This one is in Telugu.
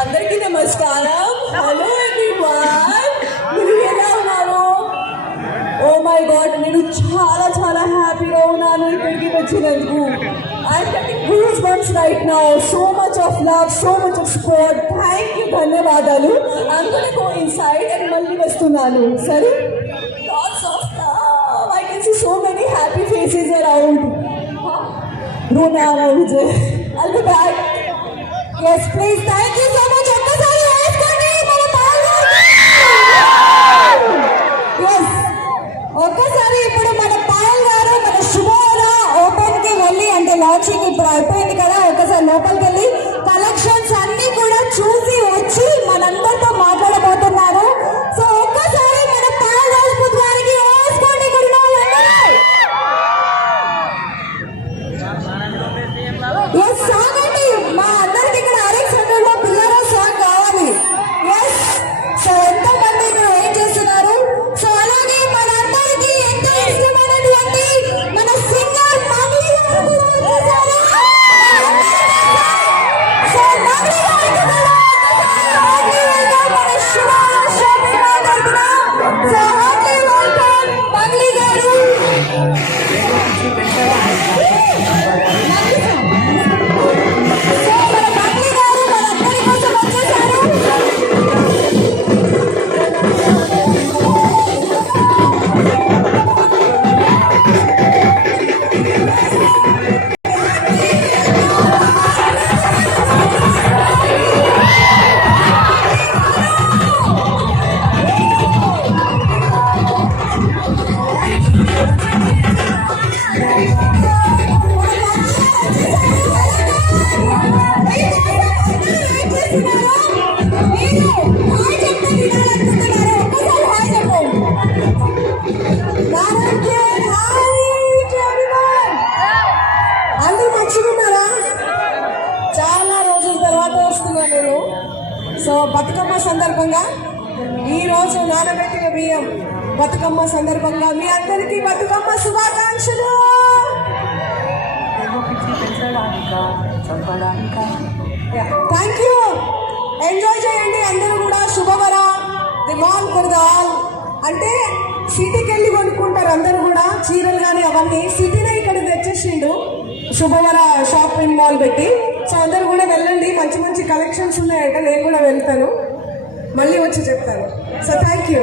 అందరికీ నమస్కారం. హలో ఎవ్రీవన్, మీరు ఎలా ఉన్నారు? ఓ మై గాడ్, నేను చాలా చాలా హ్యాపీగా ఉన్నాను ఇక్కడికి వచ్చినందుకు. I'm getting goose bumps right now. So much of love, so much of support. Thank you, ధన్యవాదాలు. I'm gonna go inside and మళ్ళీ వస్తున్నాను. సరే, lots of love. I can see so many happy faces around. రోనా around. I'll be back. Yes, please. Thank you so much. ఒక్కసారి వేసుకోండి మన పాల్గొని. Yes. ఒక్కసారి ఇప్పుడు మన పాయల్ గారు మన శుభవార ఓపెన్ కి వెళ్ళి, అంటే లాంచింగ్ ఇప్పుడు అయిపోయింది కదా, ఒకసారి లోపలికి వెళ్ళి కలెక్షన్స్ అన్ని కూడా చూసి వచ్చి మనందరితో మాట్లాడబోతున్నారు. సో ఒక్కసారి మన పాయల్ రాజ్పూత్ గారికి వేసుకోండి. ఇక్కడ ఎస్ సాంగ్ అండి, మా అందరికి ఇక్కడ RX 100 లో పిల్లల సాంగ్ కావాలి. ఎస్, సో ఎంతో మంది ఇక్కడ వెయిట్ చేస్తున్నారు. సో అలాగే మనందరికి ఎంతో ఇష్టమైనటువంటి మన సింగర్ మంగ్లీ గారు కూడా వచ్చేసారు. సో మంగ్లీ గారికి కూడా హార్ట్లీ వెల్కమ్ మన శివ షాపింగ్ మాల్ తరపున. సో హార్ట్లీ వెల్కమ్ మంగ్లీ గారు. అందరూ మంచిగున్నారా? చాలా రోజుల తర్వాత వస్తున్నా నేను. సో బతుకమ్మ సందర్భంగా ఈరోజు నానబెట్టిన బియ్యం బతుకమ్మ సందర్భంగా మీ అందరికీ బతుకమ్మ శుభాకాంక్షలు. Thank you. ఎంజాయ్ చేయండి అందరూ కూడా. శుభవర the mall for the all. అంటే సిటీకి వెళ్ళి కొనుక్కుంటారు అందరూ కూడా చీరలు కానీ అవన్నీ. సిటీనే ఇక్కడ తెచ్చేసిండు శుభవర షాపింగ్ మాల్ పెట్టి. సో అందరూ కూడా వెళ్ళండి, మంచి మంచి కలెక్షన్స్ ఉన్నాయంట. నేను కూడా వెళ్తాను, మళ్ళీ వచ్చి చెప్తాను. So thank you.